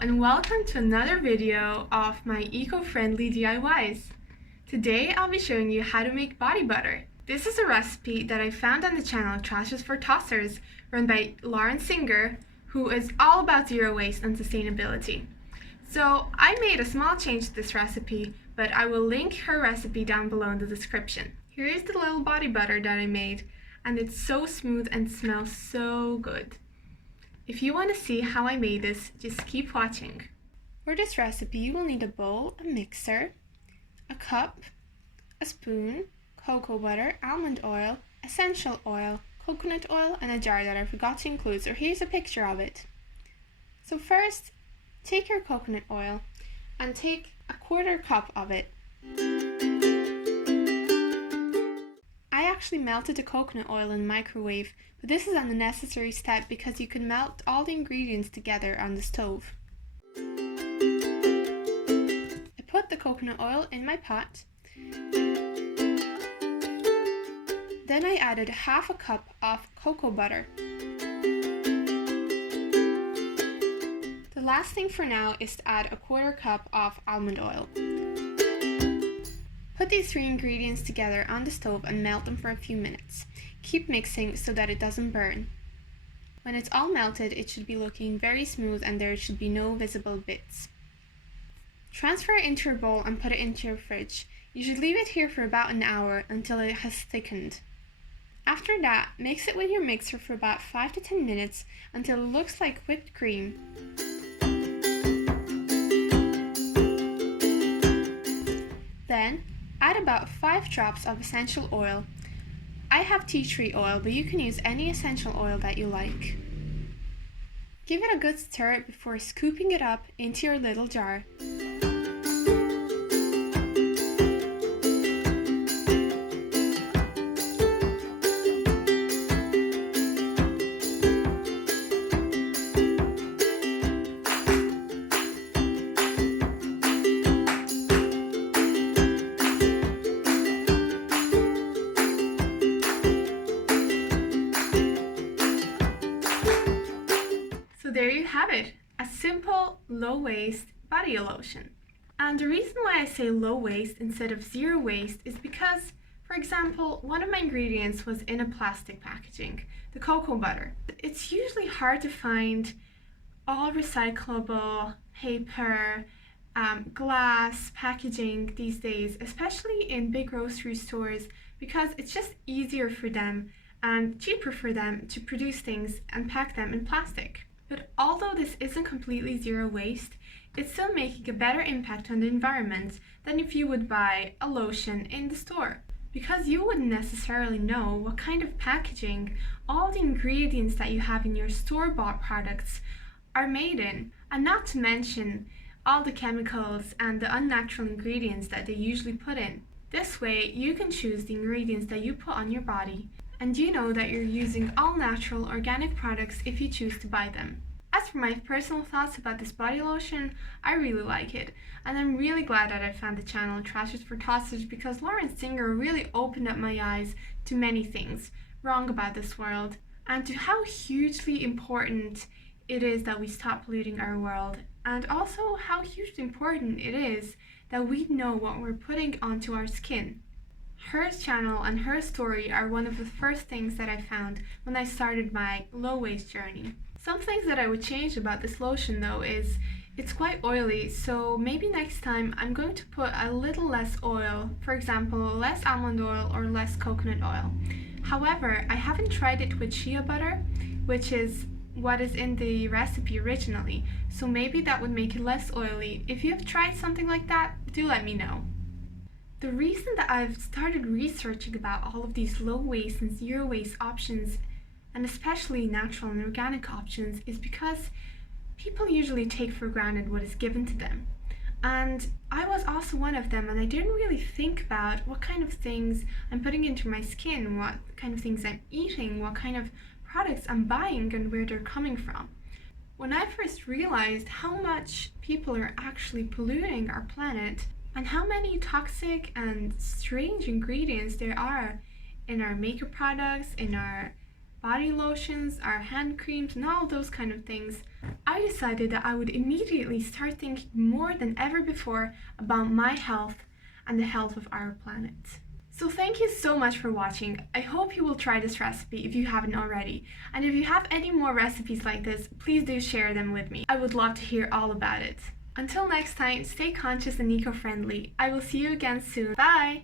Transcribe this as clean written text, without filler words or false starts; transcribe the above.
and welcome to another video of my eco-friendly DIYs. Today I'll be showing you how to make body butter. This is a recipe that I found on the channel Trashes for Tossers, run by Lauren Singer, who is all about zero waste and sustainability. So I made a small change to this recipe, but I will link her recipe down below in the description. Here is the little body butter that I made, and it's so smooth and smells so good. If you want to see how I made this, just keep watching. For this recipe, you will need a bowl, a mixer, a cup, a spoon, cocoa butter, almond oil, essential oil, coconut oil, and a jar that I forgot to include, so here's a picture of it. So first, take your coconut oil and take a 1/4 cup of it. I actually melted the coconut oil in the microwave, but this is an unnecessary step because you can melt all the ingredients together on the stove. I put the coconut oil in my pot. Then I added 1/2 cup of cocoa butter. The last thing for now is to add a 1/4 cup of almond oil. Put these 3 ingredients together on the stove and melt them for a few minutes. Keep mixing so that it doesn't burn. When it's all melted, it should be looking very smooth and there should be no visible bits. Transfer it into your bowl and put it into your fridge. You should leave it here for about an hour until it has thickened. After that, mix it with your mixer for about 5 to 10 minutes until it looks like whipped cream. Then, add about 5 drops of essential oil. I have tea tree oil, but you can use any essential oil that you like. Give it a good stir before scooping it up into your little jar. So there you have it, a simple low-waste body lotion. And the reason why I say low waste instead of zero waste is because, for example, one of my ingredients was in a plastic packaging, the cocoa butter. It's usually hard to find all recyclable paper, glass packaging these days, especially in big grocery stores, because it's just easier for them and cheaper for them to produce things and pack them in plastic. But although this isn't completely zero waste, it's still making a better impact on the environment than if you would buy a lotion in the store. Because you wouldn't necessarily know what kind of packaging all the ingredients that you have in your store-bought products are made in, and not to mention all the chemicals and the unnatural ingredients that they usually put in. This way, you can choose the ingredients that you put on your body, and you know that you're using all natural organic products if you choose to buy them. As for my personal thoughts about this body lotion, I really like it, and I'm really glad that I found the channel Trashes for Tossers because Lauren Singer really opened up my eyes to many things wrong about this world, and to how hugely important it is that we stop polluting our world, and also how hugely important it is that we know what we're putting onto our skin. Her channel and her story are one of the first things that I found when I started my low waste journey. Some things that I would change about this lotion though is it's quite oily, so maybe next time I'm going to put a little less oil, for example less almond oil or less coconut oil. However, I haven't tried it with shea butter, which is what is in the recipe originally, so maybe that would make it less oily. If you have tried something like that, do let me know. The reason that I've started researching about all of these low waste and zero waste options, and especially natural and organic options, is because people usually take for granted what is given to them. And I was also one of them, and I didn't really think about what kind of things I'm putting into my skin, what kind of things I'm eating, what kind of products I'm buying, and where they're coming from. When I first realized how much people are actually polluting our planet, and how many toxic and strange ingredients there are in our makeup products, in our body lotions, our hand creams, and all those kind of things, I decided that I would immediately start thinking more than ever before about my health and the health of our planet. So thank you so much for watching. I hope you will try this recipe if you haven't already. And if you have any more recipes like this, please do share them with me. I would love to hear all about it. Until next time, stay conscious and eco-friendly. I will see you again soon. Bye!